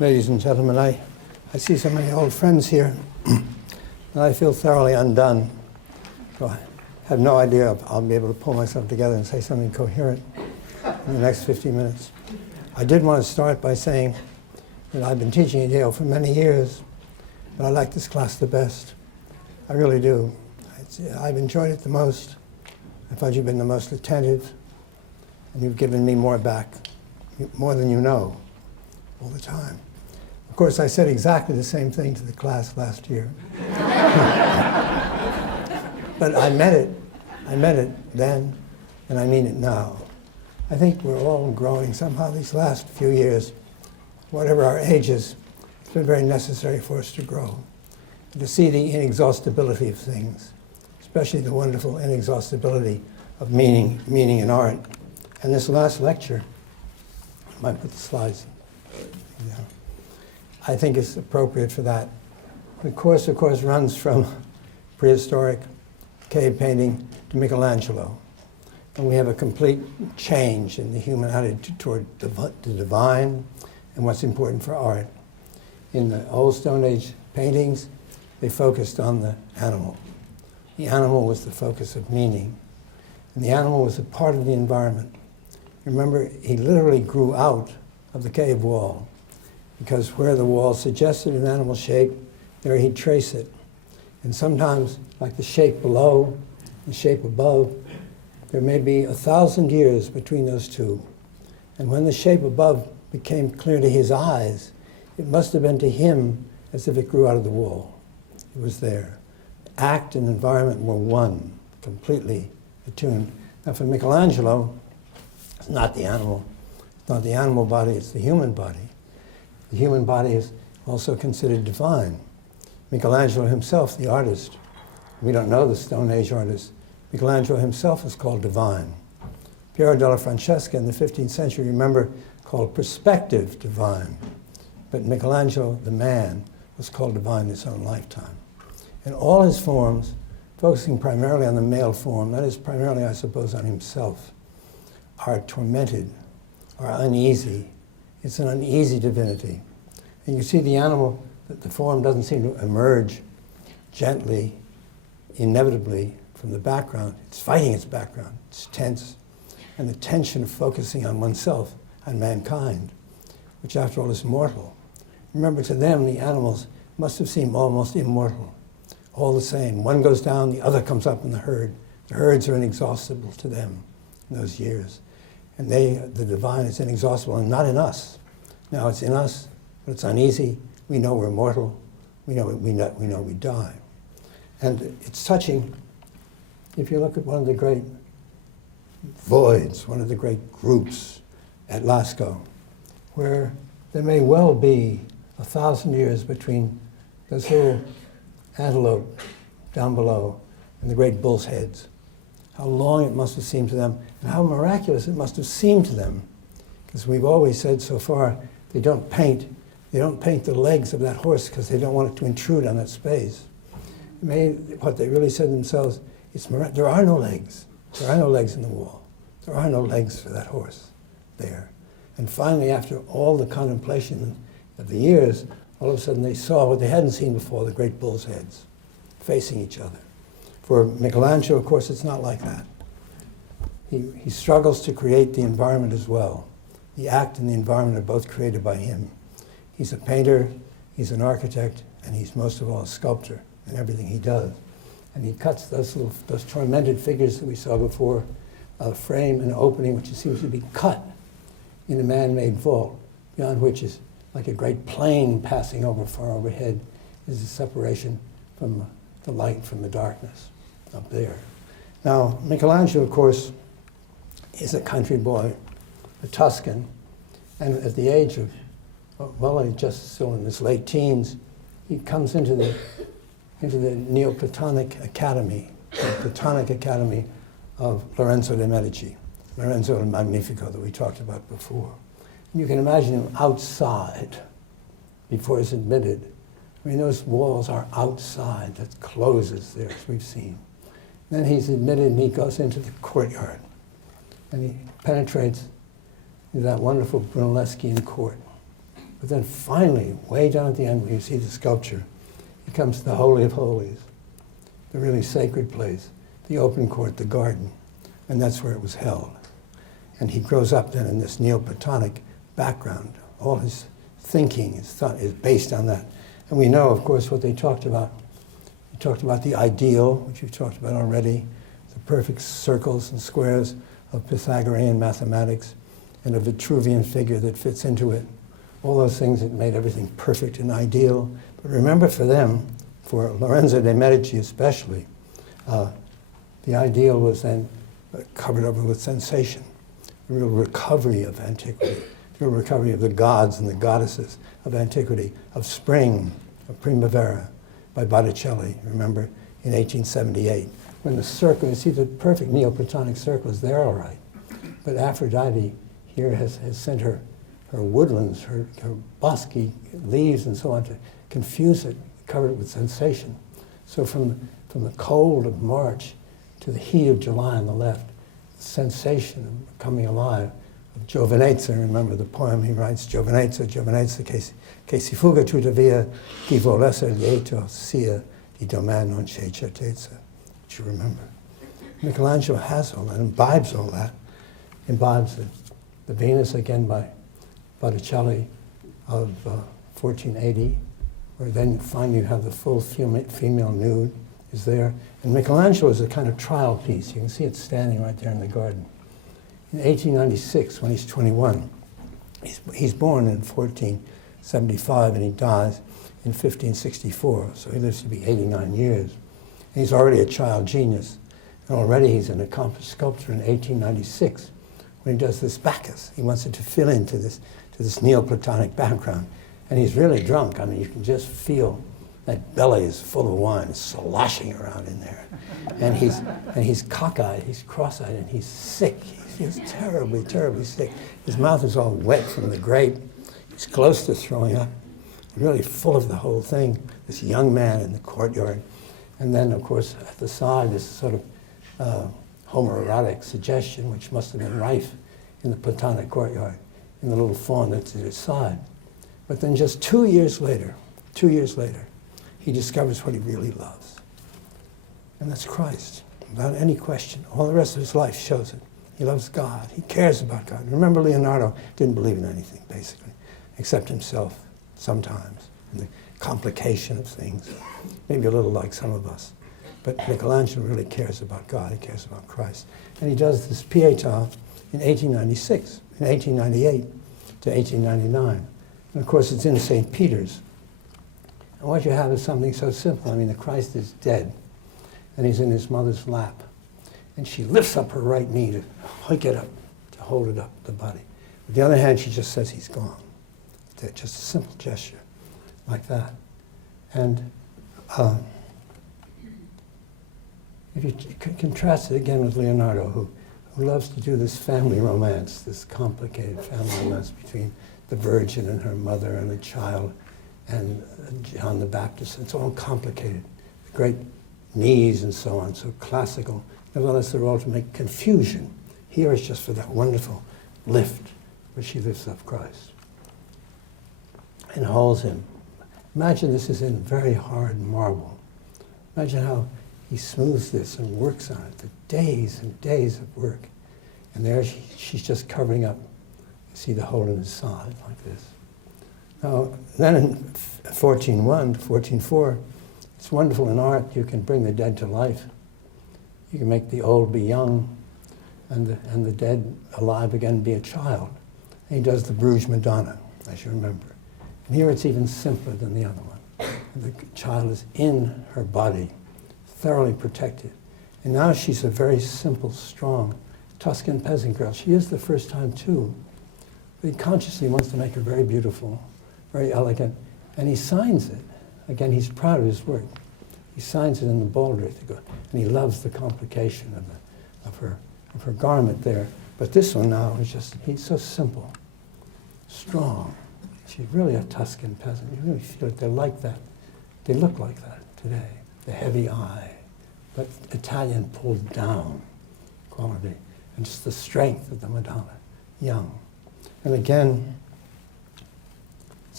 Ladies and gentlemen, I see so many old friends here, and I feel thoroughly undone. So I have no idea if I'll be able to pull myself together and say something coherent in the next 15 minutes. I did want to start by saying that I've been teaching at Yale for many years, but I like this class the best. I really do. I've enjoyed it the most. I thought you've been the most attentive, and you've given me more back, more than you know, all the time. Of course, I said exactly the same thing to the class last year. But I meant it then, and I mean it now. I think we're all growing somehow these last few years. Whatever our ages, it's been very necessary for us to grow, and to see the inexhaustibility of things, especially the wonderful inexhaustibility of meaning in art. And this last lecture, I might put the slides, I think it's appropriate for that. The course, of course, runs from prehistoric cave painting to Michelangelo. And we have a complete change in the human attitude toward the divine and what's important for art. In the old Stone Age paintings, they focused on the animal. The animal was the focus of meaning. And the animal was a part of the environment. Remember, he literally grew out of the cave wall, because where the wall suggested an animal shape, there he'd trace it. And sometimes, like the shape below, the shape above, there may be 1,000 years between those two. And when the shape above became clear to his eyes, it must have been to him as if it grew out of the wall. It was there. Act and environment were one, completely attuned. Now for Michelangelo, it's not the animal. It's not the animal body, it's the human body. The human body is also considered divine. Michelangelo himself, the artist, we don't know the Stone Age artist, Michelangelo himself is called divine. Piero della Francesca in the 15th century, remember, called perspective divine. But Michelangelo, the man, was called divine in his own lifetime. And all his forms, focusing primarily on the male form, that is primarily, I suppose, on himself, are tormented, are uneasy. It's an uneasy divinity. And you see the animal, the form doesn't seem to emerge gently, inevitably from the background. It's fighting its background. It's tense. And the tension of focusing on oneself, on mankind, which after all is mortal. Remember, to them, the animals must have seemed almost immortal, all the same. One goes down, the other comes up in the herd. The herds are inexhaustible to them in those years. And the divine is inexhaustible, and not in us. Now it's in us, but it's uneasy. We know we're mortal. We know we die. And it's touching. If you look at one of the great voids, one of the great groups at Lascaux, where there may well be 1,000 years between those little antelope down below and the great bull's heads. How long it must have seemed to them, and how miraculous it must have seemed to them. Because we've always said so far, they don't paint the legs of that horse because they don't want it to intrude on that space. What they really said themselves, there are no legs. There are no legs in the wall. There are no legs for that horse there. And finally, after all the contemplation of the years, all of a sudden they saw what they hadn't seen before, the great bull's heads facing each other. For Michelangelo, of course, it's not like that. He struggles to create the environment as well. The act and the environment are both created by him. He's a painter, he's an architect, and he's most of all a sculptor in everything he does. And he cuts those tormented figures that we saw before, a frame and an opening which seems to be cut in a man-made vault, beyond which is like a great plane passing over far overhead, is a separation from the light from the darkness up there. Now, Michelangelo, of course, is a country boy, a Tuscan, and at the age of, he's just still in his late teens, he comes into the Neoplatonic Academy, the Platonic Academy of Lorenzo de Medici, Lorenzo il Magnifico that we talked about before. And you can imagine him outside before he's admitted. I mean, those walls are outside, that closes there, as we've seen. Then he's admitted and he goes into the courtyard. And he penetrates that wonderful Brunelleschian court. But then finally, way down at the end, when you see the sculpture, it comes to the Holy of Holies, the really sacred place, the open court, the garden, and that's where it was held. And he grows up then in this Neoplatonic background. All his thinking, his thought is based on that. And we know, of course, what they talked about. They talked about the ideal, which we've talked about already, the perfect circles and squares of Pythagorean mathematics, and a Vitruvian figure that fits into it. All those things that made everything perfect and ideal. But remember, for them, for Lorenzo de' Medici especially, the ideal was then covered over with sensation, the real recovery of antiquity, the real recovery of the gods and the goddesses of antiquity, of spring, of primavera, by Botticelli, remember, in 1878. When the circle, you see the perfect Neoplatonic circle is there all right, but Aphrodite here has sent her woodlands, her bosky leaves and so on to confuse it, cover it with sensation. So from the cold of March to the heat of July on the left, the sensation of coming alive, of Giovinezza, remember the poem he writes, Giovinezza che si fuga tuttavia, chi vuol essere lieto sia, di doman non c'è certezza, which you remember. Michelangelo has all that, imbibes all that, imbibes the Venus, again by Botticelli of 1480, where then finally you have the full female nude is there. And Michelangelo is a kind of trial piece. You can see it standing right there in the garden. In 1896, when he's 21, he's born in 1475 and he dies in 1564, so he lives to be 89 years. And he's already a child genius, and already he's an accomplished sculptor in 1896 when he does this Bacchus. He wants it to fill into this Neoplatonic background. And he's really drunk. I mean, you can just feel that belly is full of wine, sloshing around in there. And he's cockeyed, he's cross-eyed, and he's sick. He's terribly, terribly sick. His mouth is all wet from the grape. He's close to throwing up, really full of the whole thing, this young man in the courtyard. And then, of course, at the side, this sort of homoerotic suggestion, which must have been rife in the Platonic courtyard, in the little faun that's at his side. But then just 2 years later, he discovers what he really loves. And that's Christ, without any question. All the rest of his life shows it. He loves God. He cares about God. Remember, Leonardo didn't believe in anything, basically, except himself sometimes, and the complication of things, maybe a little like some of us. But Michelangelo really cares about God. He cares about Christ. And he does this Pieta in 1896, in 1898 to 1899. And of course, it's in St. Peter's. And what you have is something so simple. I mean, the Christ is dead, and he's in his mother's lap. And she lifts up her right knee to hike it up, to hold it up, the body. With the other hand, she just says he's gone. Just a simple gesture like that. And if you contrast it again with Leonardo, who loves to do this family romance, this complicated family romance between the Virgin and her mother and a child and John the Baptist. It's all complicated, great knees and so on, so classical. Nevertheless, they're all to make confusion. Here it's just for that wonderful lift, where she lifts up Christ and holds him. Imagine this is in very hard marble. Imagine how he smooths this and works on it, the days and days of work. And there she's just covering up. You see the hole in his side like this. Now, then in 1401 to 1404, it's wonderful in art. You can bring the dead to life. You can make the old be young and the dead alive again be a child. And he does the Brugge Madonna, as you remember. And here it's even simpler than the other one. And the child is in her body, thoroughly protected. And now she's a very simple, strong Tuscan peasant girl. She is the first time too. But he consciously wants to make her very beautiful, very elegant, and he signs it. Again, he's proud of his work. He signs it in the baldric, and he loves the complication of her garment there. But this one now is just, he's so simple, strong. She's really a Tuscan peasant. You really feel it. They're like that. They look like that today. The heavy eye, but Italian pulled down quality, and just the strength of the Madonna, young. And again,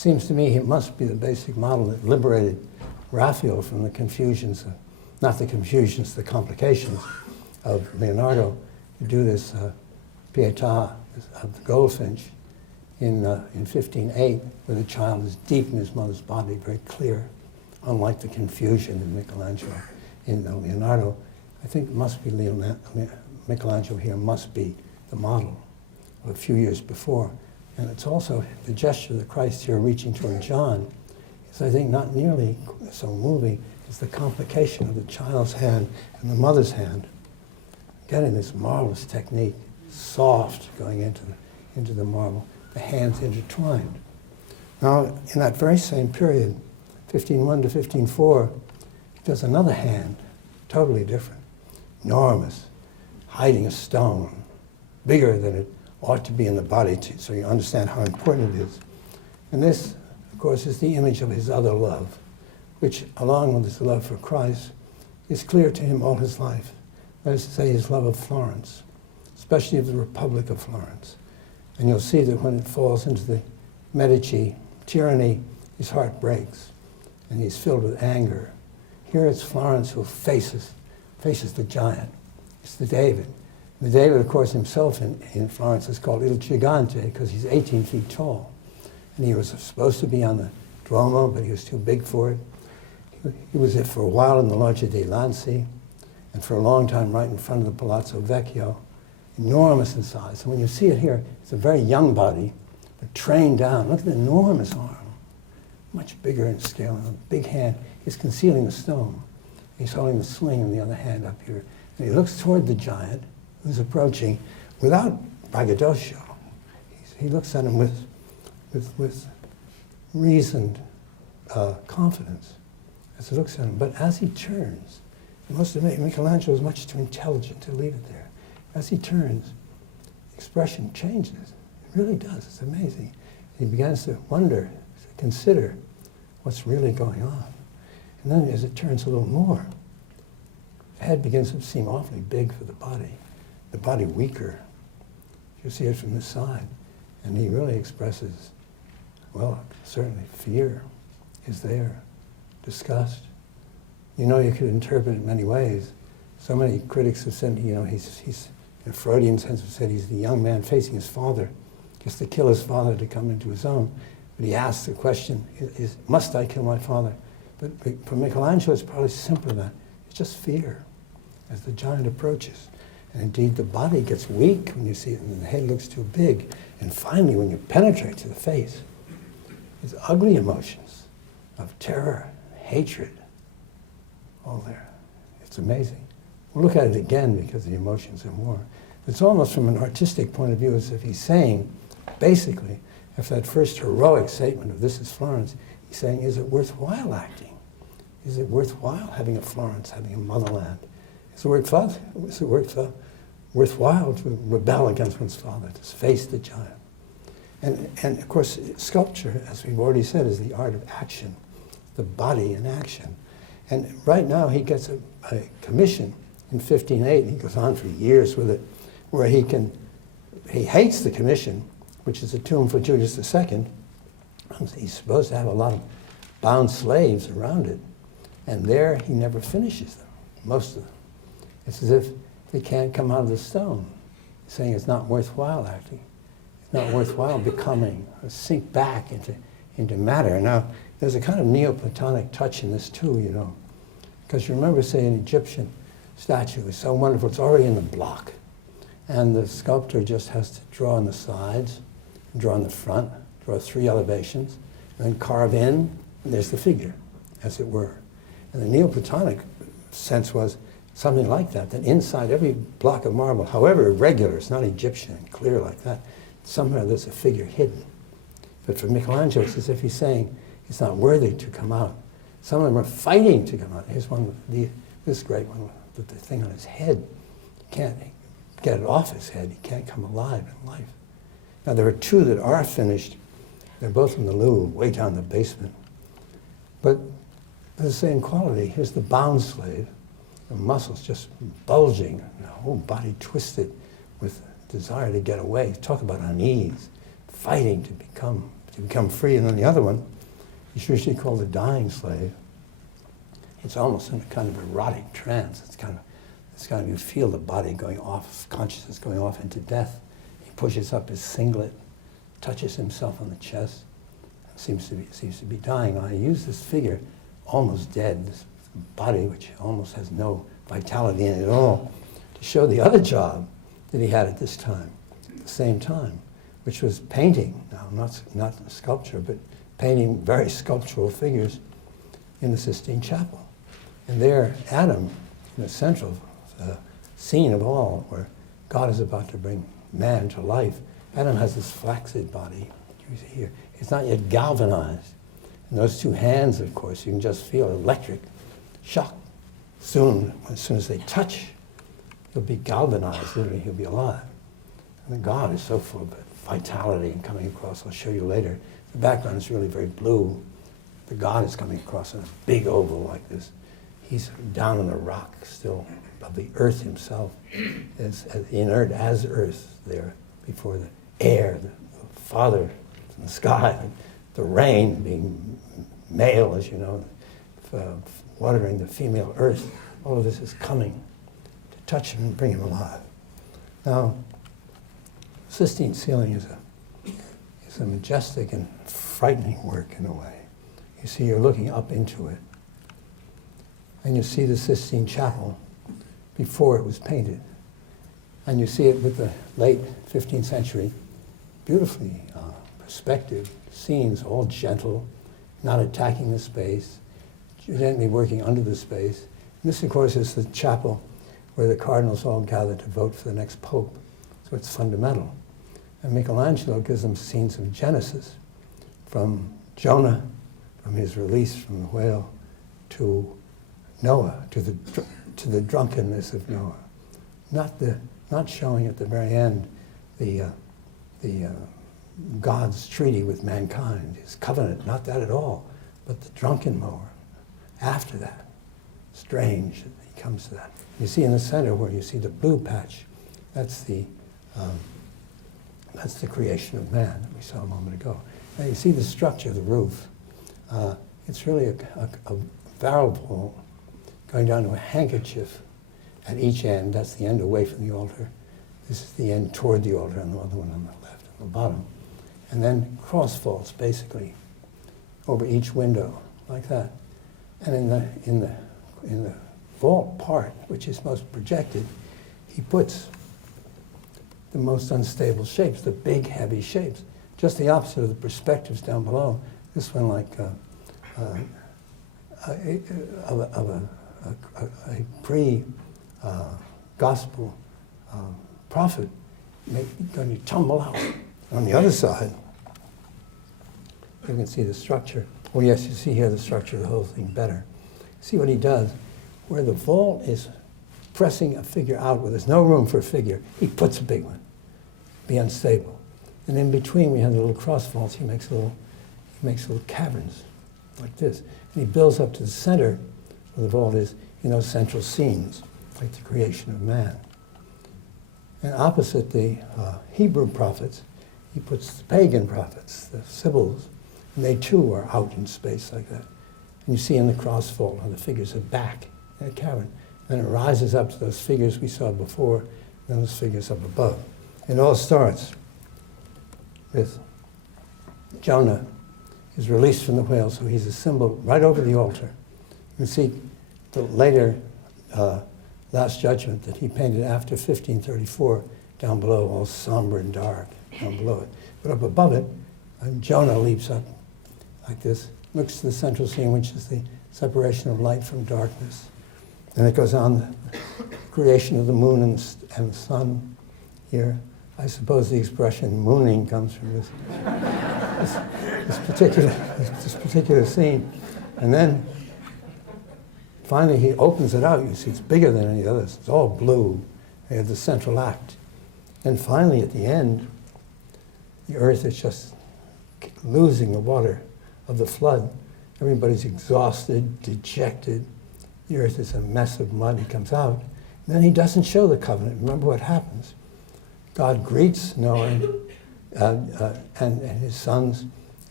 seems to me it must be the basic model that liberated Raphael from the confusions, not the confusions, the complications of Leonardo to do this Pieta of the goldfinch in 1508, where the child is deep in his mother's body, very clear, unlike the confusion in Michelangelo. In Leonardo, I think it must be Michelangelo here must be the model of a few years before. And it's also the gesture of the Christ here reaching toward John is, I think, not nearly so moving as the complication of the child's hand and the mother's hand. Getting this marvelous technique, soft, going into the marble, the hands intertwined. Now, in that very same period, 1501 to 1504, he does another hand, totally different, enormous, hiding a stone, bigger than it ought to be in the body, so you understand how important it is. And this, of course, is the image of his other love, which, along with his love for Christ, is clear to him all his life. That is to say, his love of Florence, especially of the Republic of Florence. And you'll see that when it falls into the Medici tyranny, his heart breaks, and he's filled with anger. Here it's Florence who faces the giant. It's the David. The David, of course, himself in Florence is called Il Gigante because he's 18 feet tall. And he was supposed to be on the Duomo, but he was too big for it. He was there for a while in the Loggia dei Lanzi, and for a long time right in front of the Palazzo Vecchio, enormous in size. And when you see it here, it's a very young body, but trained down. Look at the enormous arm, much bigger in scale, and a big hand. He's concealing the stone. He's holding the sling in the other hand up here. And he looks toward the giant, who's approaching without braggadocio. He looks at him with reasoned confidence as he looks at him. But as he turns, you must admit, Michelangelo is much too intelligent to leave it there. As he turns, the expression changes. It really does. It's amazing. He begins to wonder, to consider what's really going on. And then as it turns a little more, the head begins to seem awfully big for the body weaker. You see it from this side. And he really expresses, well, certainly fear is there, disgust. You know, you could interpret it many ways. So many critics have said, you know, he's in a Freudian sense have said he's the young man facing his father, just to kill his father to come into his own. But he asks the question, must I kill my father? But for Michelangelo, it's probably simpler than that. It's just fear as the giant approaches. And indeed, the body gets weak when you see it, and the head looks too big. And finally, when you penetrate to the face, it's ugly emotions of terror, hatred, all there. It's amazing. We'll look at it again because the emotions are more. It's almost from an artistic point of view as if he's saying, basically, after that first heroic statement of this is Florence, he's saying, is it worthwhile acting? Is it worthwhile having a Florence, having a motherland? Is it worthwhile to rebel against one's father, to face the giant? And of course, sculpture, as we've already said, is the art of action, the body in action. And right now he gets a commission in 1508, and he goes on for years with it, where he hates the commission, which is a tomb for Julius II. He's supposed to have a lot of bound slaves around it, and there he never finishes them, most of them. It's as if they can't come out of the stone, saying it's not worthwhile acting. It's not worthwhile becoming, or sink back into matter. Now, there's a kind of Neoplatonic touch in this too, you know, because you remember, say, an Egyptian statue is so wonderful, it's already in the block, and the sculptor just has to draw on the sides, draw on the front, draw 3 elevations, and then carve in, and there's the figure, as it were. And the Neoplatonic sense was something like that, that inside every block of marble, however irregular, it's not Egyptian and clear like that, somehow there's a figure hidden. But for Michelangelo, it's as if he's saying it's not worthy to come out. Some of them are fighting to come out. Here's one, this great one, with the thing on his head. He can't get it off his head. He can't come alive in life. Now, there are 2 that are finished. They're both in the Louvre, way down in the basement. But they're the same quality. Here's the bound slave, the muscles just bulging, the whole body twisted with desire to get away. Talk about unease, fighting to to become free. And then the other one is usually called the dying slave. It's almost in a kind of erotic trance. It's kind of, you feel the body going off, consciousness going off into death. He pushes up his singlet, touches himself on the chest, and seems to be dying. I use this figure, almost dead, this body which almost has no vitality in it at all, to show the other job that he had at this time, at the same time, which was painting. Now, not sculpture, but painting very sculptural figures in the Sistine Chapel. And there, Adam, in the central scene of all, where God is about to bring man to life, Adam has this flaccid body, you see here. It's not yet galvanized. And those two hands, of course, you can just feel electric shock. Soon, as soon as they touch, he'll be galvanized, literally, he'll be alive. And the God is so full of vitality and coming across, I'll show you later. The background is really very blue. The God is coming across in a big oval like this. He's down in the rock still, of the earth himself, as inert as earth there before the air, the Father in the sky, the rain being male, as you know, watering the female earth. All of this is coming to touch him and bring him alive. Now, Sistine ceiling is a majestic and frightening work in a way. You see, you're looking up into it. And you see the Sistine Chapel before it was painted. And you see it with the late 15th century, beautifully perspective scenes, all gentle, not attacking the space, gently working under the space. And this, of course, is the chapel where the cardinals all gather to vote for the next pope. So it's fundamental. And Michelangelo gives them scenes of Genesis, from Jonah, from his release from the whale, to Noah, to the drunkenness of Noah. Not showing at the very end the God's treaty with mankind, his covenant, not that at all, but the drunken mower. After that, strange that he comes to that. You see in the center where you see the blue patch, that's the creation of man that we saw a moment ago. Now you see the structure of the roof. It's really a variable going down to a handkerchief at each end. That's the end away from the altar. This is the end toward the altar, and the other one on the left, on the bottom. And then cross vaults, basically, over each window, like that. And in the vault part, which is most projected, he puts the most unstable shapes, the big, heavy shapes. Just the opposite of the perspectives down below. This one like a pre-gospel prophet going to tumble out. On the other side, you can see the structure. Oh yes, you see here the structure of the whole thing better. See what he does. Where the vault is pressing a figure out where there's no room for a figure, he puts a big one, be unstable. And in between we have the little cross vaults. He makes little caverns like this. And he builds up to the center where the vault is in those central scenes, like the creation of man. And opposite the Hebrew prophets, he puts the pagan prophets, the Sibyls, and they too are out in space like that. And you see in the cross vault how the figures are back in a cavern. Then it rises up to those figures we saw before, and those figures up above. It all starts with Jonah is released from the whale, so he's a symbol right over the altar. You see the later Last Judgment that he painted after 1534 down below, all somber and dark down below it. But up above it, Jonah leaps up like this, looks to the central scene, which is the separation of light from darkness. And it goes on, the creation of the moon and the sun here. I suppose the expression mooning comes from this particular scene. And then finally he opens it out. You see it's bigger than any others. It's all blue. They have the central act. And finally at the end, the earth is just losing the water of the flood. Everybody's exhausted, dejected. The earth is a mess of mud. He comes out. And then he doesn't show the covenant. Remember what happens. God greets Noah and his sons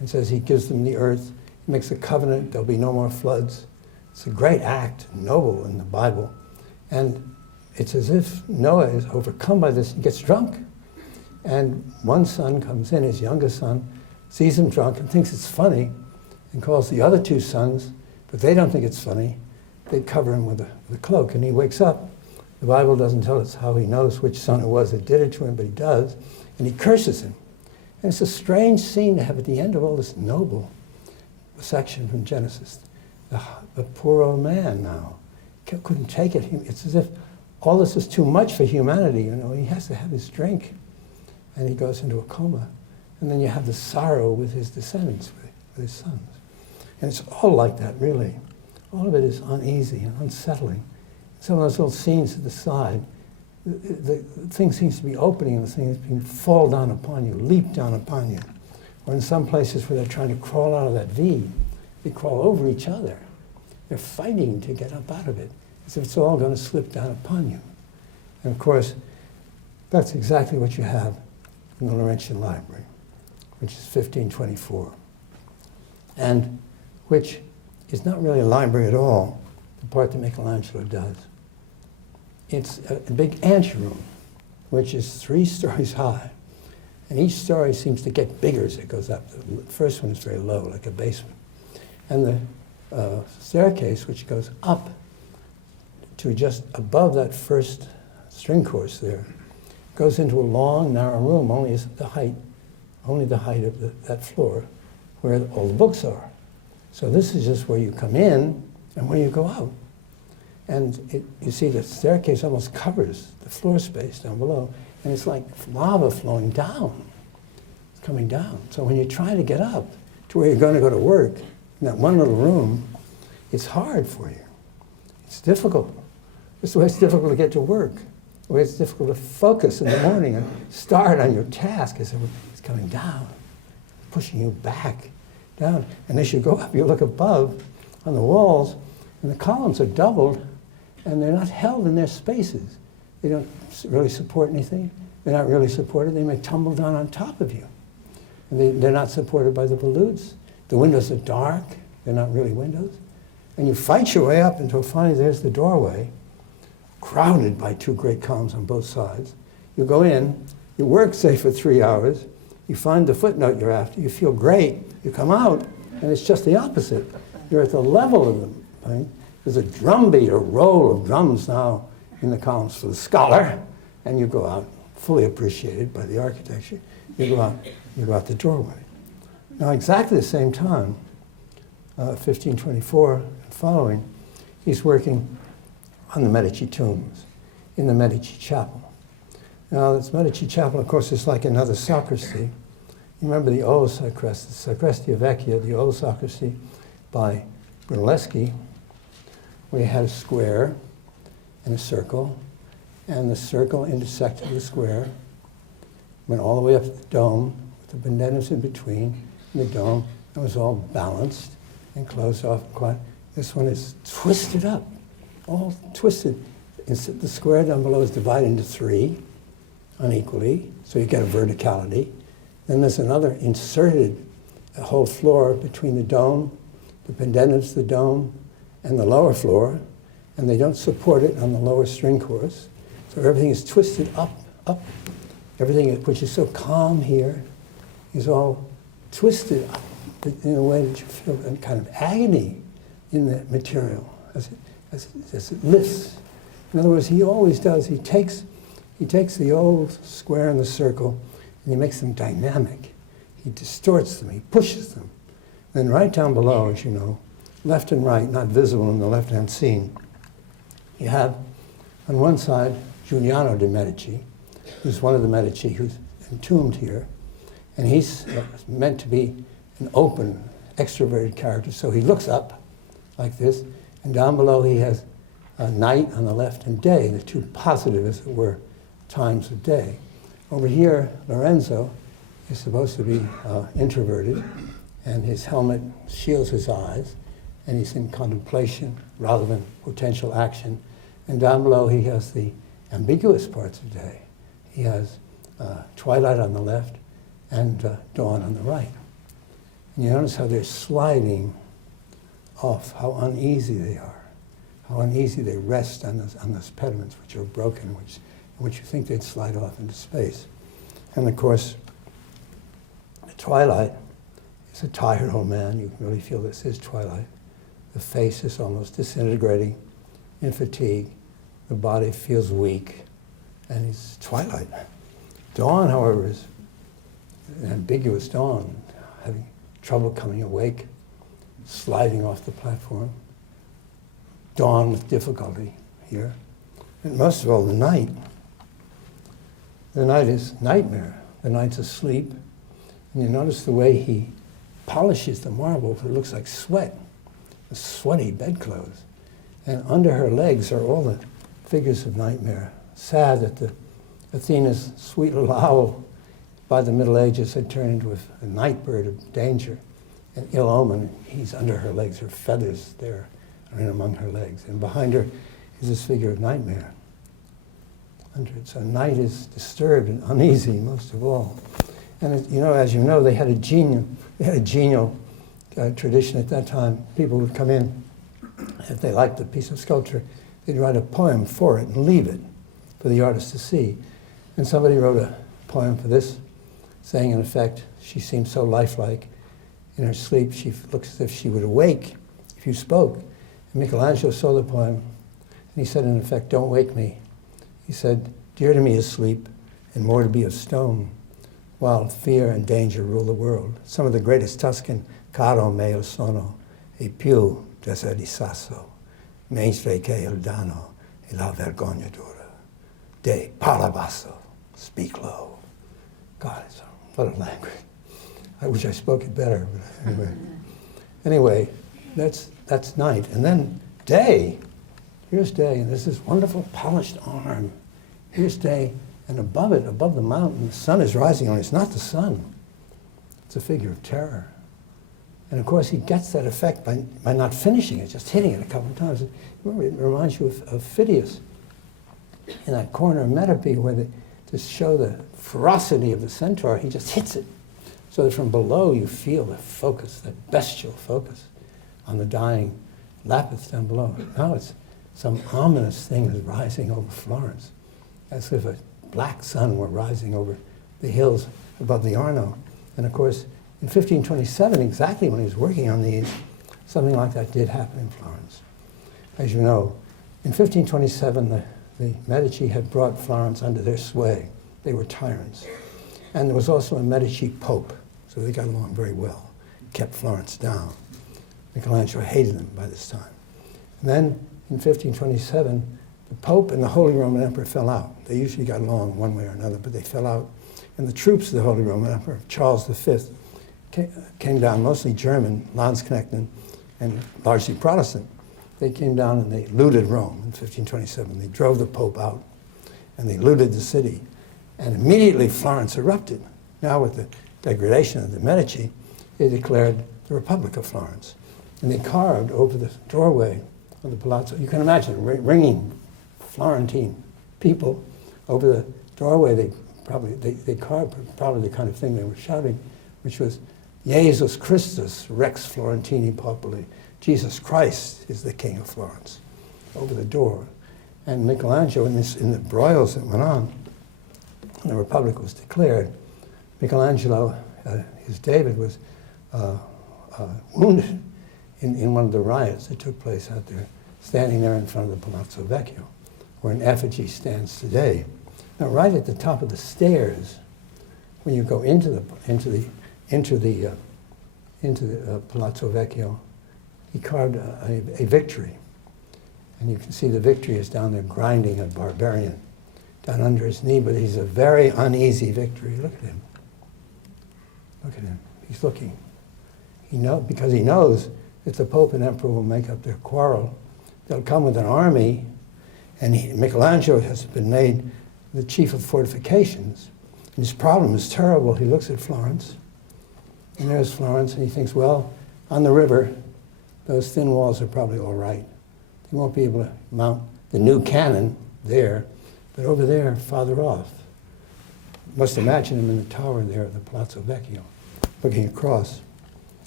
and says he gives them the earth. He makes a covenant, there'll be no more floods. It's a great act, noble in the Bible. And it's as if Noah is overcome by this and gets drunk. And one son comes in, his youngest son, sees him drunk and thinks it's funny and calls the other two sons, but they don't think it's funny. They cover him with a cloak, and he wakes up. The Bible doesn't tell us how he knows which son it was that did it to him, but he does, and he curses him. And it's a strange scene to have at the end of all this noble section from Genesis. The poor old man now couldn't take it. It's as if all this is too much for humanity, you know. He has to have his drink, and he goes into a coma. And then you have the sorrow with his descendants, with his sons. And it's all like that, really. All of it is uneasy and unsettling. Some of those little scenes at the side, the thing seems to be opening and the thing is being fall down upon you, leap down upon you. Or in some places where they're trying to crawl out of that V, they crawl over each other. They're fighting to get up out of it, as if it's all going to slip down upon you. And of course, that's exactly what you have in the Laurentian Library, which is 1524, and which is not really a library at all, the part that Michelangelo does. It's a big anteroom, which is 3 stories high, and each story seems to get bigger as it goes up. The first one is very low, like a basement. And the staircase, which goes up to just above that first string course there, goes into a long, narrow room, only the height of that floor, where all the books are. So this is just where you come in and where you go out. And you see the staircase almost covers the floor space down below, and it's like lava flowing down. It's coming down. So when you try to get up to where you're going to go to work, in that one little room, it's hard for you. It's difficult. It's the way it's difficult to get to work. The way it's difficult to focus in the morning and start on your task is it's coming down, pushing you back, down. And as you go up, you look above on the walls, and the columns are doubled, and they're not held in their spaces. They don't really support anything. They're not really supported. They may tumble down on top of you. And they're not supported by the volutes. The windows are dark. They're not really windows. And you fight your way up until finally there's the doorway, crowded by 2 great columns on both sides. You go in, you work, say, for 3 hours, you find the footnote you're after, you feel great, you come out, and it's just the opposite. You're at the level of them. Right? There's a drum beat, a roll of drums now in the columns for the scholar, and you go out, fully appreciated by the architecture. You go out the doorway. Now, exactly the same time, 1524 and following, he's working on the Medici tombs in the Medici Chapel. Now, this Medici Chapel, of course, is like another sacristy. You remember the old sacristy, Sacrestia Vecchia, the old sacristy by Brunelleschi, where you had a square and a circle, and the circle intersected the square, went all the way up to the dome, with the pendentives in between, and the dome, and was all balanced and closed off quite. This one is twisted up, all twisted. The square down below is divided into 3 unequally, so you get a verticality. Then there's another inserted a whole floor between the dome, the pendentives, the dome, and the lower floor, and they don't support it on the lower string course. So everything is twisted up. Everything which is so calm here is all twisted up in a way that you feel a kind of agony in the material as it lifts. In other words, he always does, he takes the old square and the circle and he makes them dynamic. He distorts them, he pushes them. Then right down below, as you know, left and right, not visible in the left-hand scene, you have on one side Giuliano de' Medici, who's one of the Medici who's entombed here, and he's meant to be an open, extroverted character, so he looks up like this, and down below he has night on the left and day, the 2 positive, as it were, times of day. Over here, Lorenzo is supposed to be introverted, and his helmet shields his eyes, and he's in contemplation rather than potential action. And down below he has the ambiguous parts of day. He has twilight on the left and dawn on the right. And you notice how they're sliding off, how uneasy they are, how uneasy they rest on those pediments which are broken, which you think they'd slide off into space. And of course, the twilight is a tired old man. You can really feel this is twilight. The face is almost disintegrating in fatigue. The body feels weak, and it's twilight. Dawn, however, is an ambiguous dawn, having trouble coming awake, sliding off the platform. Dawn with difficulty here. And most of all, the night. The night is nightmare. The night's asleep. And you notice the way he polishes the marble, it looks like sweat, the sweaty bedclothes. And under her legs are all the figures of nightmare. Sad that the Athena's sweet little owl by the Middle Ages had turned into a night bird of danger, an ill omen. He's under her legs, her feathers there are in among her legs. And behind her is this figure of nightmare. Under it. So night is disturbed and uneasy most of all. And as you know, they had a genial tradition at that time. People would come in, if they liked a piece of sculpture, they'd write a poem for it and leave it for the artist to see. And somebody wrote a poem for this, saying, in effect, she seems so lifelike. In her sleep, she looks as if she would awake if you spoke. And Michelangelo saw the poem, and he said, in effect, don't wake me. He said, dear to me is sleep, and more to be of stone, while fear and danger rule the world. Some of the greatest Tuscan, caro meo sono, e più d'essere di sasso, mentre che il danno e la vergogna dura. De parla basso, speak low. God, what a language. I wish I spoke it better, but anyway. Anyway, that's night. And then day. Here's day, and there's this wonderful polished arm. Here's day, and above it, above the mountain, the sun is rising on it. It's not the sun. It's a figure of terror. And of course, he gets that effect by not finishing it, just hitting it a couple of times. It reminds you of Phidias in that corner of Metope, where to show the ferocity of the centaur, he just hits it. So that from below you feel the focus, that bestial focus on the dying Lapith down below. Now it's some ominous thing is rising over Florence, as if a black sun were rising over the hills above the Arno. And of course, in 1527, exactly when he was working on these, something like that did happen in Florence. As you know, in 1527, the Medici had brought Florence under their sway. They were tyrants. And there was also a Medici Pope, so they got along very well, kept Florence down. Michelangelo hated them by this time. And then in 1527, the Pope and the Holy Roman Emperor fell out. They usually got along one way or another, but they fell out. And the troops of the Holy Roman Emperor, Charles V, came down, mostly German, Landsknechten, and largely Protestant. They came down and they looted Rome in 1527. They drove the Pope out, and they looted the city. And immediately Florence erupted. Now with the degradation of the Medici, they declared the Republic of Florence. And they carved over the doorway of the palazzo. You can imagine ringing Florentine people over the doorway. They carved probably the kind of thing they were shouting, which was, Jesus Christus Rex Florentini Populi. Jesus Christ is the King of Florence, over the door. And Michelangelo, in the broils that went on, when the Republic was declared, Michelangelo, his David, was wounded in one of the riots that took place out there, standing there in front of the Palazzo Vecchio, where an effigy stands today. Now, right at the top of the stairs, when you go into the Palazzo Vecchio, he carved a victory, and you can see the victory is down there grinding a barbarian down under his knee, but he's a very uneasy victory. Look at him. Look at him. He's looking. Because he knows that the Pope and Emperor will make up their quarrel. They'll come with an army, and Michelangelo has been made the chief of fortifications. And his problem is terrible. He looks at Florence, and there's Florence, and he thinks, well, on the river, those thin walls are probably all right. They won't be able to mount the new cannon there, but over there, farther off. You must imagine him in the tower there of the Palazzo Vecchio, looking across.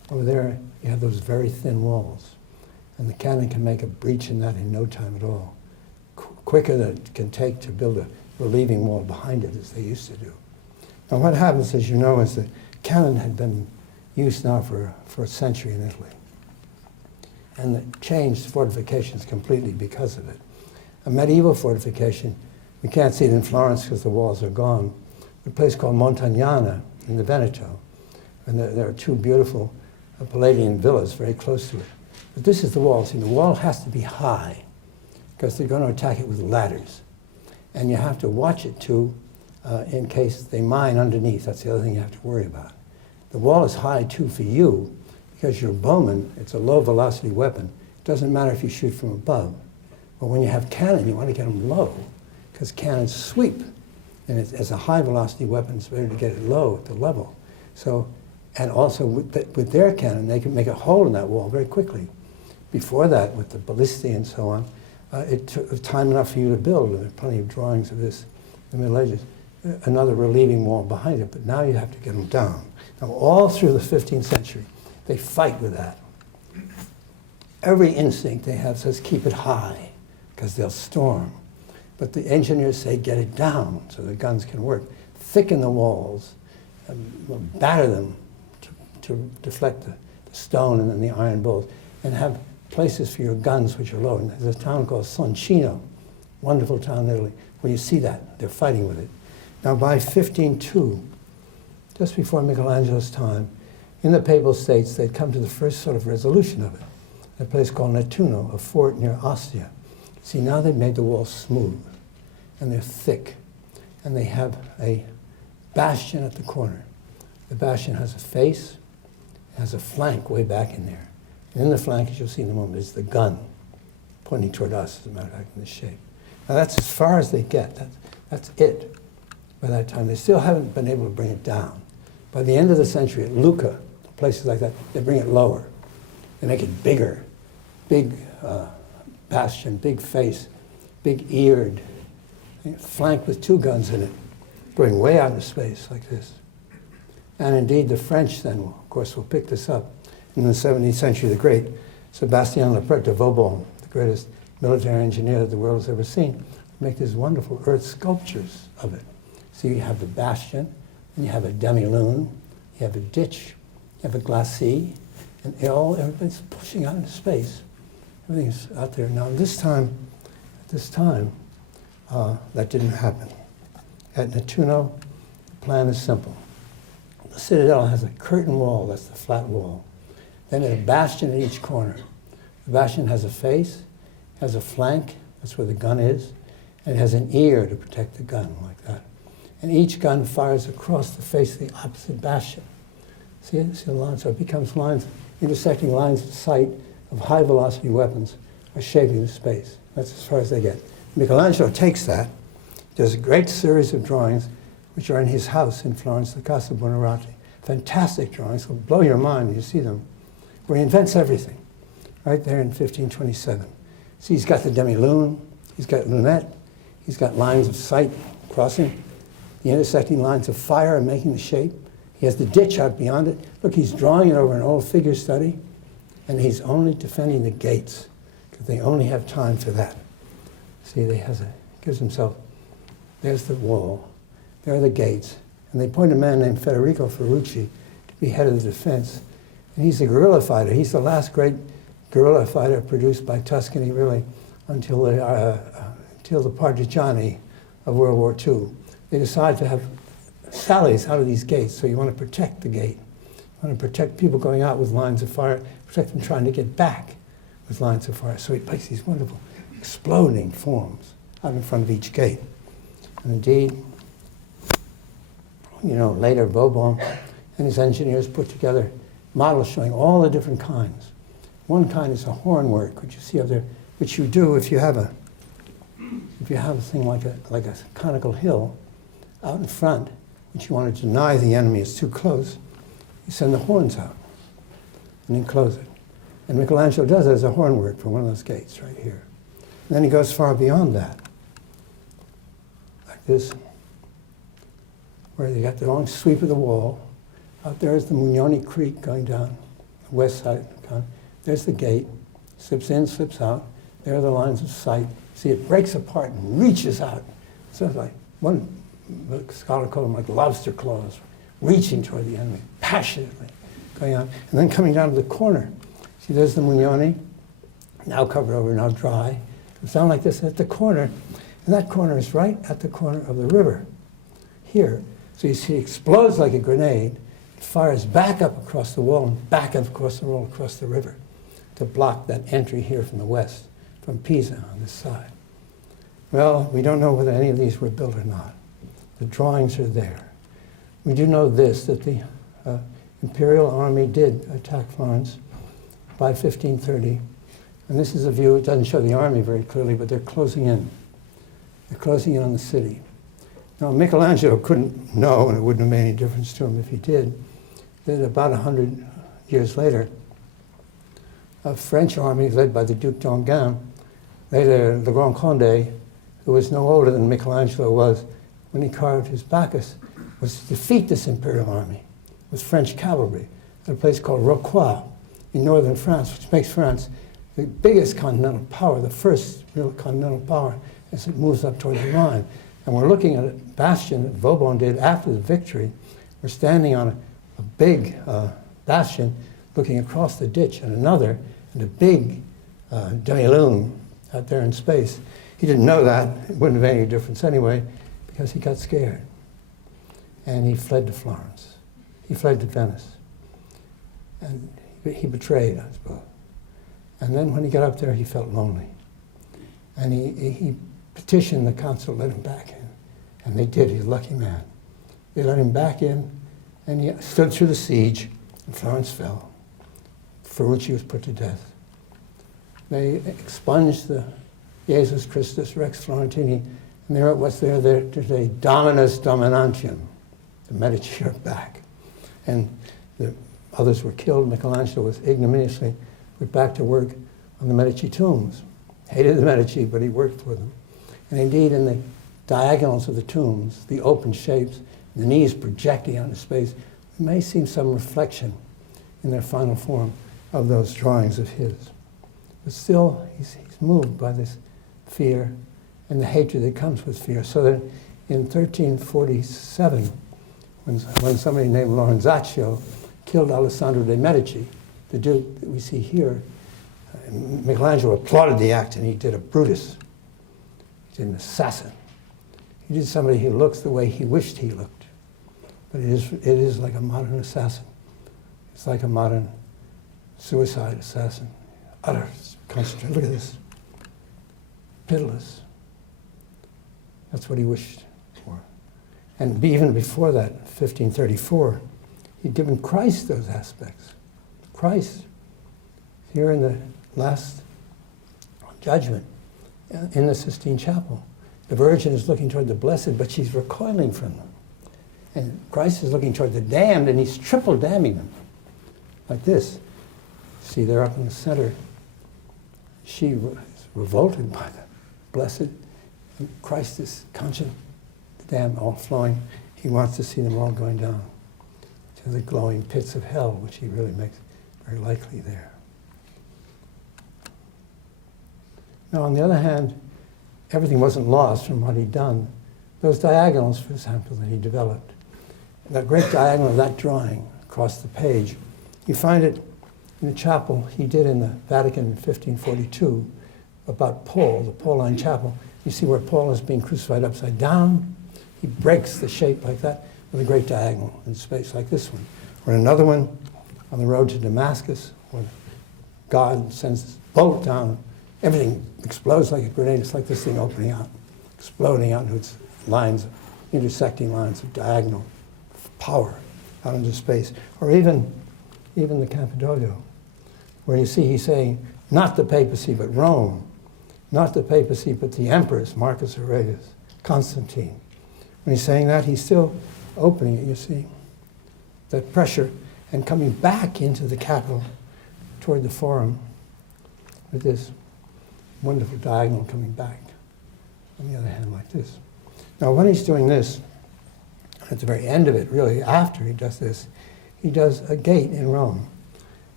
Over there, you have those very thin walls. And the cannon can make a breach in that in no time at all. Quicker than it can take to build a relieving wall behind it, as they used to do. Now what happens, as you know, is that cannon had been used now for a century in Italy. And it changed fortifications completely because of it. A medieval fortification, we can't see it in Florence because the walls are gone, a place called Montagnana in the Veneto. And there are two beautiful Palladian villas very close to it. But this is the wall. See, the wall has to be high because they're going to attack it with ladders. And you have to watch it too in case they mine underneath. That's the other thing you have to worry about. The wall is high too for you because you're a bowman. It's a low velocity weapon. It doesn't matter if you shoot from above. But when you have cannon, you want to get them low because cannons sweep. And as a high velocity weapon, it's better to get it low at the level. So, and also with their cannon, they can make a hole in that wall very quickly. Before that, with the ballistae and so on, it took time enough for you to build. There are plenty of drawings of this in the Middle Ages. Another relieving wall behind it, but now you have to get them down. Now, all through the 15th century, they fight with that. Every instinct they have says keep it high, because they'll storm. But the engineers say get it down so the guns can work. Thicken the walls, batter them to deflect the stone and then the iron bolts, and have places for your guns which are low. And there's a town called Soncino, wonderful town in Italy, where you see that. They're fighting with it. Now by 1502, just before Michelangelo's time, in the Papal States, they'd come to the first sort of resolution of it, a place called Nettuno, a fort near Ostia. See, now they've made the walls smooth, and they're thick, and they have a bastion at the corner. The bastion has a face, has a flank way back in there. And in the flank, as you'll see in a moment, is the gun pointing toward us, as a matter of fact, in this shape. Now that's as far as they get. That's it by that time. They still haven't been able to bring it down. By the end of the century, at Lucca, places like that, they bring it lower. They make it bigger, big bastion, big face, big eared, flanked with two guns in it, going way out into space like this. And indeed, the French then, of course, will pick this up. In the 17th century, the great Sébastien Lepret de Vauban, the greatest military engineer that the world has ever seen, make these wonderful earth sculptures of it. So you have the bastion, and you have a demi-lune, you have a ditch, you have a glacis, and everybody's pushing out into space. Everything's out there. Now, at this time, that didn't happen. At Nettuno, the plan is simple. The citadel has a curtain wall, that's the flat wall. Then a bastion at each corner. The bastion has a face, has a flank, that's where the gun is, and it has an ear to protect the gun, like that. And each gun fires across the face of the opposite bastion. See it? See the line? So it becomes lines, intersecting lines of sight of high-velocity weapons are shaping the space. That's as far as they get. Michelangelo takes that, does a great series of drawings, which are in his house in Florence, the Casa Buonarroti. Fantastic drawings, will blow your mind when you see them, where he invents everything, right there in 1527. See, he's got the demi-lune, he's got lunette, he's got lines of sight crossing, the intersecting lines of fire and making the shape. He has the ditch out beyond it. Look, he's drawing it over an old figure study, and he's only defending the gates, because they only have time for that. See, gives himself, there's the wall, there are the gates, and they appoint a man named Federico Ferrucci to be head of the defense. And he's a guerrilla fighter. He's the last great guerrilla fighter produced by Tuscany, really, until the Partigiani of World War II. They decide to have sallies out of these gates, so you want to protect the gate. You want to protect people going out with lines of fire, protect them trying to get back with lines of fire. So he makes these wonderful exploding forms out in front of each gate. And indeed, later Vauban and his engineers put together models showing all the different kinds. One kind is a hornwork, which you see up there, which you do if you have a thing like a conical hill out in front, which you want to deny the enemy is too close. You send the horns out and enclose it. And Michelangelo does it as a hornwork for one of those gates right here. And then he goes far beyond that, like this, where you got the long sweep of the wall. Out there is the Mugnoni Creek going down west side. There's the gate, slips in, slips out. There are the lines of sight. See, it breaks apart and reaches out. So it's like one scholar called them like lobster claws, reaching toward the enemy, passionately going on, and then coming down to the corner. See, there's the Mugnoni, now covered over, now dry. It's down like this at the corner, and that corner is right at the corner of the river, here. So you see, it explodes like a grenade. It fires back up across the wall and back up across the wall, across the river, to block that entry here from the west, from Pisa on this side. Well, we don't know whether any of these were built or not. The drawings are there. We do know this, that the imperial army did attack Florence by 1530. And this is a view, it doesn't show the army very clearly, but they're closing in. They're closing in on the city. Now, Michelangelo couldn't know, and it wouldn't have made any difference to him if he did, that about 100 years later, a French army led by the Duc d'Enghien, later the Grand Condé, who was no older than Michelangelo was when he carved his Bacchus, was to defeat this imperial army with French cavalry at a place called Rocroi in northern France, which makes France the biggest continental power, the first real continental power as it moves up toward the Rhine. And we're looking at a bastion that Vauban did after the victory. We're standing on a big bastion looking across the ditch and another, and a big demi-lune out there in space. He didn't know that. It wouldn't have made any difference anyway, because he got scared. And he fled to Florence. He fled to Venice. And he betrayed, I suppose. And then when he got up there, he felt lonely. And he petitioned the consul to let him back in. And they did. He's a lucky man. They let him back in, and he stood through the siege, and Florence fell. Ferrucci was put to death. They expunged the Jesus Christus Rex Florentini, and there what's there today, Dominus Dominantium. The Medici are back. And the others were killed. Michelangelo was ignominiously put back to work on the Medici tombs. Hated the Medici, but he worked for them. And indeed, in the diagonals of the tombs, the open shapes, the knees projecting out into space, we may see some reflection in their final form of those drawings of his. But still, he's moved by this fear and the hatred that comes with fear. So that in 1347, when somebody named Lorenzaccio killed Alessandro de' Medici, the duke that we see here, Michelangelo applauded the act, and he did a Brutus. He did an assassin. He did somebody who looks the way he wished he looked. But it is like a modern assassin. It's like a modern suicide assassin. Utter concentration. Look at this. Pitiless. That's what he wished for. And even before that, 1534, he'd given Christ those aspects. Christ, here in the last judgment, in the Sistine Chapel, the Virgin is looking toward the blessed, but she's recoiling from them. And Christ is looking toward the damned, and he's triple damning them. Like this. See, they're up in the center. She is revolted by the blessed. And Christ is conscious, the damned all flowing. He wants to see them all going down to the glowing pits of hell, which he really makes very likely there. Now, on the other hand, everything wasn't lost from what he'd done. Those diagonals, for example, that he developed, that great diagonal of that drawing across the page, you find it in the chapel he did in the Vatican in 1542 about Paul, the Pauline chapel. You see where Paul is being crucified upside down. He breaks the shape like that with a great diagonal in space like this one. Or another one on the road to Damascus, where God sends this bolt down. Everything explodes like a grenade. It's like this thing opening out, exploding out into its lines, intersecting lines of diagonal power out into space. Or even the Campidoglio, where you see he's saying, not the papacy, but Rome. Not the papacy, but the emperors, Marcus Aurelius, Constantine. When he's saying that, he's still opening it, you see, that pressure, and coming back into the capital toward the Forum with this wonderful diagonal coming back. On the other hand, like this. Now, when he's doing this, at the very end of it, really, after he does this, he does a gate in Rome.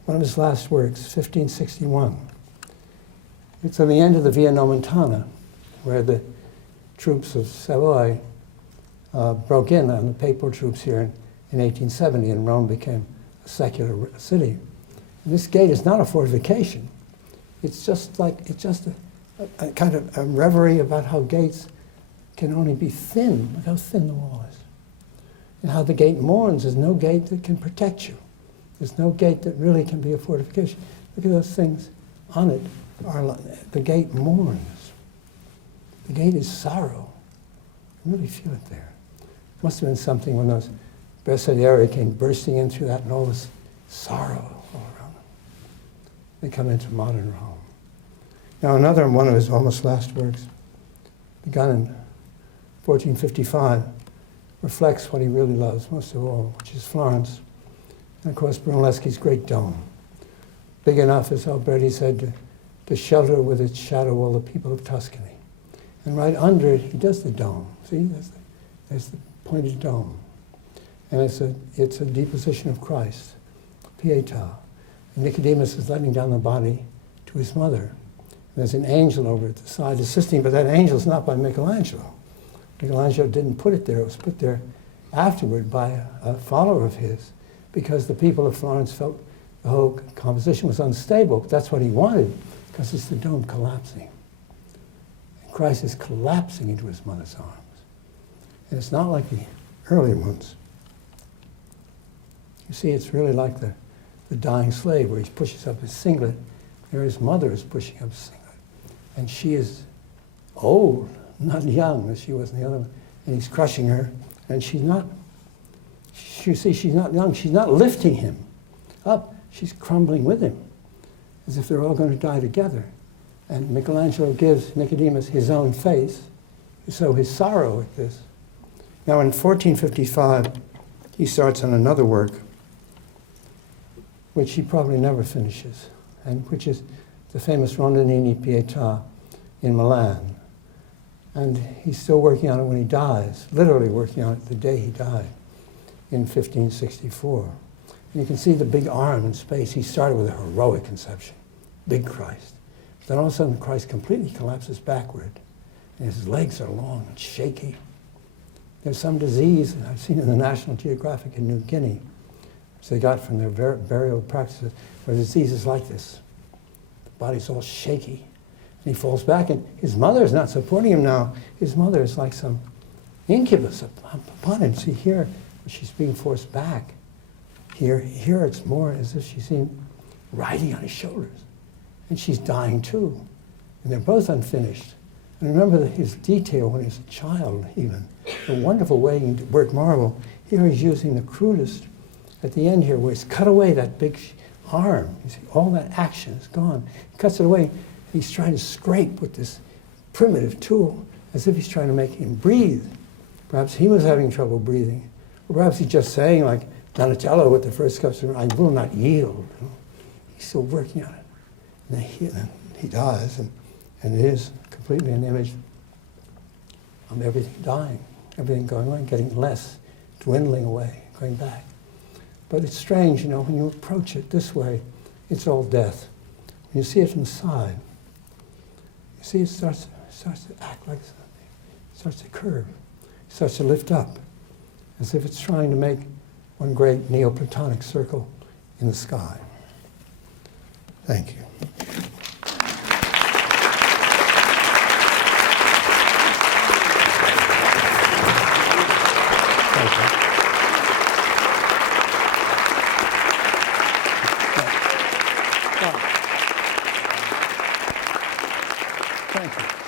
one of his last works, 1561. It's on the end of the Via Nomentana, where the troops of Savoy broke in on the papal troops here in 1870, and Rome became a secular city. And this gate is not a fortification. It's just a kind of a reverie about how gates can only be thin. Look how thin the wall is. And how the gate mourns. There's no gate that can protect you. There's no gate that really can be a fortification. Look at those things on it. The gate mourns. The gate is sorrow. You really feel it there. It must have been something when those Bersaglieri came bursting in through that and all this sorrow all around them. They come into modern Rome. Now another one of his almost last works, begun in 1455, reflects what he really loves most of all, which is Florence. And of course, Brunelleschi's great dome. Big enough, as Alberti said, to shelter with its shadow all the people of Tuscany. And right under it, he does the dome. See, there's the pointed dome. And it's a deposition of Christ, Pieta. And Nicodemus is letting down the body to his mother. And there's an angel over at the side of Sistine, but that angel's not by Michelangelo. Michelangelo didn't put it there. It was put there afterward by a follower of his, because the people of Florence felt the whole composition was unstable. That's what he wanted, because it's the dome collapsing. And Christ is collapsing into his mother's arms. And it's not like the earlier ones. You see, it's really like the dying slave, where he pushes up his singlet. There his mother is pushing up his singlet. And she is old, not young as she was in the other one. And he's crushing her, and she's not, you see, she's not young. She's not lifting him up. She's crumbling with him, as if they're all going to die together. And Michelangelo gives Nicodemus his own face, so his sorrow at this. Now in 1455, he starts on another work, which he probably never finishes, and which is the famous Rondinini Pieta in Milan. And he's still working on it when he dies, literally working on it the day he died in 1564. And you can see the big arm in space. He started with a heroic conception, big Christ. Then all of a sudden, Christ completely collapses backward, and his legs are long and shaky. There's some disease that I've seen in the National Geographic in New Guinea, which they got from their burial practices, where the disease is like this. The body's all shaky. And he falls back, and his mother is not supporting him now. His mother is like some incubus upon him. See here, she's being forced back. Here it's more as if she's seen riding on his shoulders. And she's dying too. And they're both unfinished. And remember his detail when he was a child, even. The wonderful way he worked marble. Here he's using the crudest at the end here, where he's cut away that big arm. You see, all that action is gone. He cuts it away. He's trying to scrape with this primitive tool, as if he's trying to make him breathe. Perhaps he was having trouble breathing. Or perhaps he's just saying, like Donatello with the first sculpture, I will not yield. He's still working on it. And then he dies, and it is completely an image of everything dying, everything going on, getting less, dwindling away, going back. But it's strange, you know, when you approach it this way, it's all death. When you see it from the side, you see it starts to act like something. It starts to curve. It starts to lift up, as if it's trying to make one great Neoplatonic circle in the sky. Thank you. Thank you.